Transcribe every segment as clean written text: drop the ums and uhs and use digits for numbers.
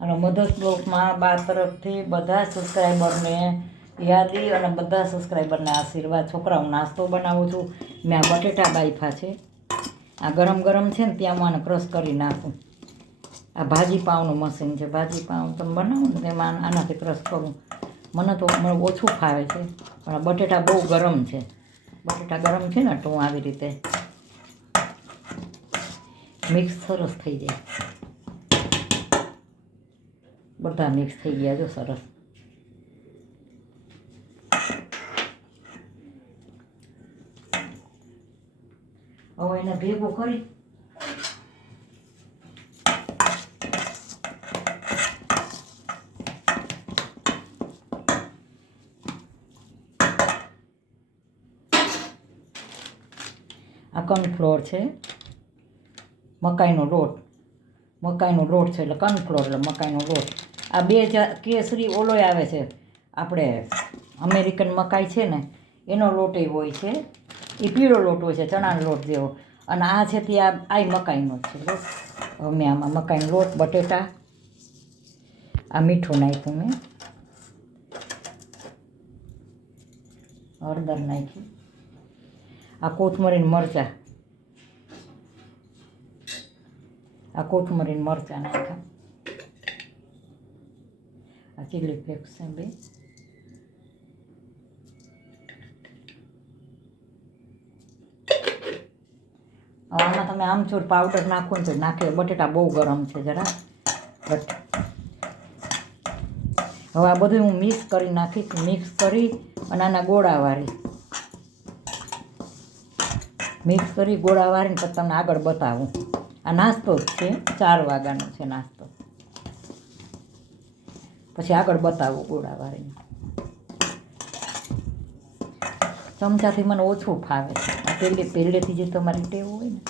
અને મધર્સ બ્લોગમાં બા તરફથી બધા સબસ્ક્રાઈબરને યાદી અને બધા સબસ્ક્રાઈબરને આશીર્વાદ. છોકરાઓ નાસ્તો બનાવું છું. મેં આ બટેટા બાફા છે. આ ગરમ ગરમ છે ને ત્યાં હું આને ક્રશ કરી નાખું. આ ભાજી પાઉંનું મશીન છે. ભાજી પાઉં તમે બનાવો ને તેમાં આનાથી ક્રશ કરું. મને ઓછું ફાવે છે પણ બટેટા બહુ ગરમ છે. બટેટા ગરમ છે ને તો હું આવી રીતે મિક્સ સરસ થઈ જાય. બધા મિક્સ થઈ ગયા જો સરસ. હવે એને ભેગું કરી આ કોર્નફ્લોર છે, મકાઈનો લોટ. મકાઈનો લોટ છે એટલે કોર્નફ્લોર એટલે મકાઈનો લોટ. આ બે કેસરી ઓલોય આવે છે, આપણે અમેરિકન મકાઈ છે ને એનો લોટ હોય છે. એ પીળો લોટ હોય છે, ચણાનો લોટ જેવો. અને આ છે તે આ મકાઈનો જ છે. હવે મેં આમાં મકાઈનો લોટ, બટેટા, આ મીઠું નાખ્યું, મેં હળદર નાખી, આ કોથમરીને મરચાં, આ કોથમરીને મરચાં નાખ્યા, આ ચીલી ફ્લેક્સ છે બે. આમાં તમે આમચૂર પાવડર નાખો ને તો નાખે. બટેટા બહુ ગરમ છે જરા. હવે આ બધું હું મિક્સ કરી નાખીશ. મિક્સ કરી અને આના ગોળા વાળી, મિક્સ કરી ગોળા વાળીને પછી તમને આગળ બતાવું. આ નાસ્તો જ છે, 4 વાગ્યાનો છે નાસ્તો. પછી આગળ બતાવું ગોળા વાળીને. ચમચાથી મને ઓછું ફાવે. પહેલેથી જે તમારી ટેવ હોય ને.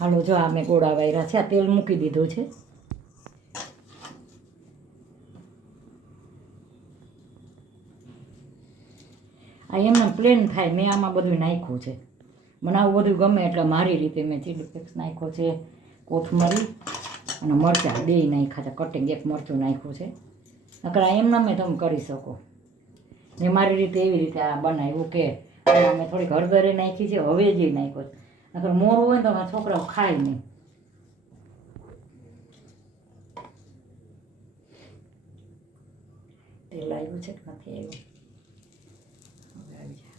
હાલો જો આ મેં ગોળા વાળ્યા છે. આ તેલ મૂકી દીધું છે. આ એમને પ્લેન થાય. મેં આમાં બધું નાખ્યું છે. મને આવું બધું ગમે એટલે મારી રીતે મેં ચીલી ફ્લેક્સ નાખ્યો છે, કોથમરી અને મરચાં બે નાખ્યા છે. કટિંગ એક મરચું નાખ્યું છે. નકર એમને મેં તમે કરી શકો. મેં મારી રીતે એવી રીતે આ બનાવ્યું કે મેં થોડીક હળદરે નાખી છે, હવે જે નાખ્યો છે. નકર મોરું હોય ને તો અમારા છોકરાઓ ખાય નહીં. તેલ આવ્યું છે કે નથી આવ્યું? હવે આવી જાય.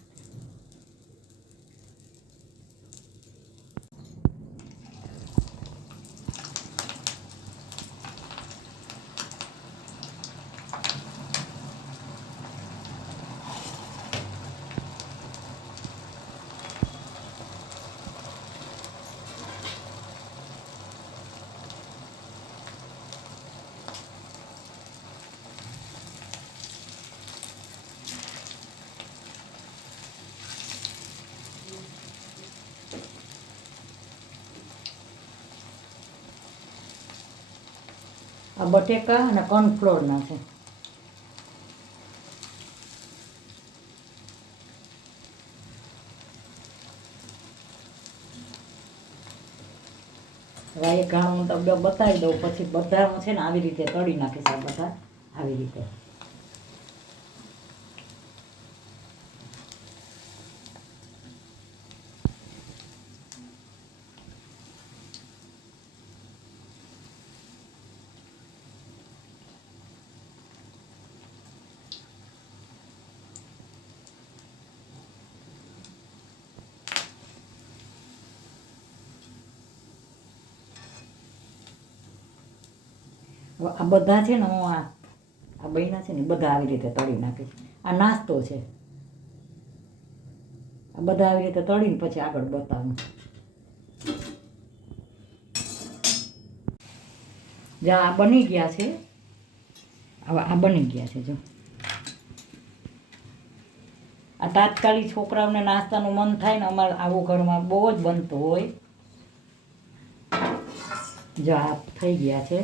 આ બટેકા અને કોર્નફ્લોરના છે. હવે એક ઘાણું હું તમને બતાવી દઉં. પછી બધા હું છે ને આવી રીતે તળી નાખીશ. આ બધા આવી રીતે. આ બધા છે ને હું આ બહેના છે ને બધા આવી રીતે તળી નાખીશ. આ નાસ્તો છે. આ બધા આવી રીતે તળીને પછી આગળ બતાવું. જ્યાં આ બની ગયા છે. હવે આ બની ગયા છે જો. આ તાત્કાલિક છોકરાઓને નાસ્તાનું મન થાય ને, અમારે આવું ઘરમાં બહુ જ બનતું હોય. જો આ થઈ ગયા છે.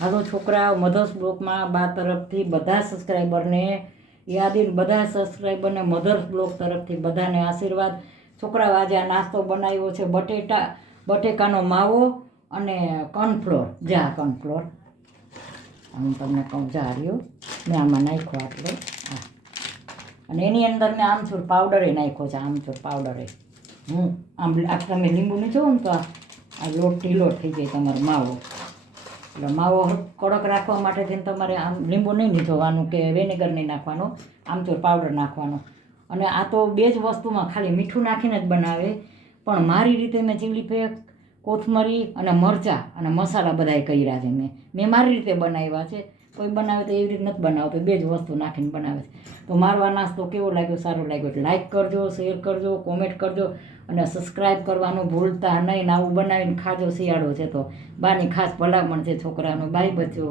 હાલો છોકરાઓ, મધર્સ બ્લોગમાં બા તરફથી બધા સબસ્ક્રાઈબરને યાદી, બધા સબસ્ક્રાઈબરને મધર્સ બ્લોગ તરફથી બધાને આશીર્વાદ. છોકરાઓ, આજે આ નાસ્તો બનાવ્યો છે બટેકાનો માવો અને કોર્નફ્લોર. જા કોર્નફ્લોર હું તમને કહું, જા રહ્યો મેં આમાં નાખ્યો આટલો. હા, અને એની અંદર મેં આમચૂર પાવડરે નાખ્યો છે, આમચૂર પાવડરે. આમ તમે લીંબુ નીચો ને તો આ લોટ ઢીલો થઈ જાય તમારો માવો. એટલે માવો કડક રાખવા માટે થઈને તમારે આમ લીંબુ નહીં નીચોવાનું કે વિનેગર નહીં નાખવાનું, આમચૂર પાવડર નાખવાનો. અને આ તો બે જ વસ્તુમાં ખાલી મીઠું નાખીને જ બનાવે, પણ મારી રીતે મેં ચીલી ફ્લેક્સ, કોથમરી અને મરચાં અને મસાલા બધાય કર્યા છે. મેં મારી રીતે બનાવ્યા છે. કોઈ બનાવે તો એવી રીતે નથી બનાવતો, બે જ વસ્તુ નાખીને બનાવે છે. તો મારો આ નાસ્તો કેવો લાગ્યો, સારો લાગ્યો એટલે લાઇક કરજો, શેર કરજો, કોમેન્ટ કરજો અને સબસ્ક્રાઈબ કરવાનું ભૂલતા નહીં. આવું બનાવીને ખાજો, શિયાળો છે તો બાની ખાસ ભલામણ છે છોકરાનો. બાય બચ્ચો.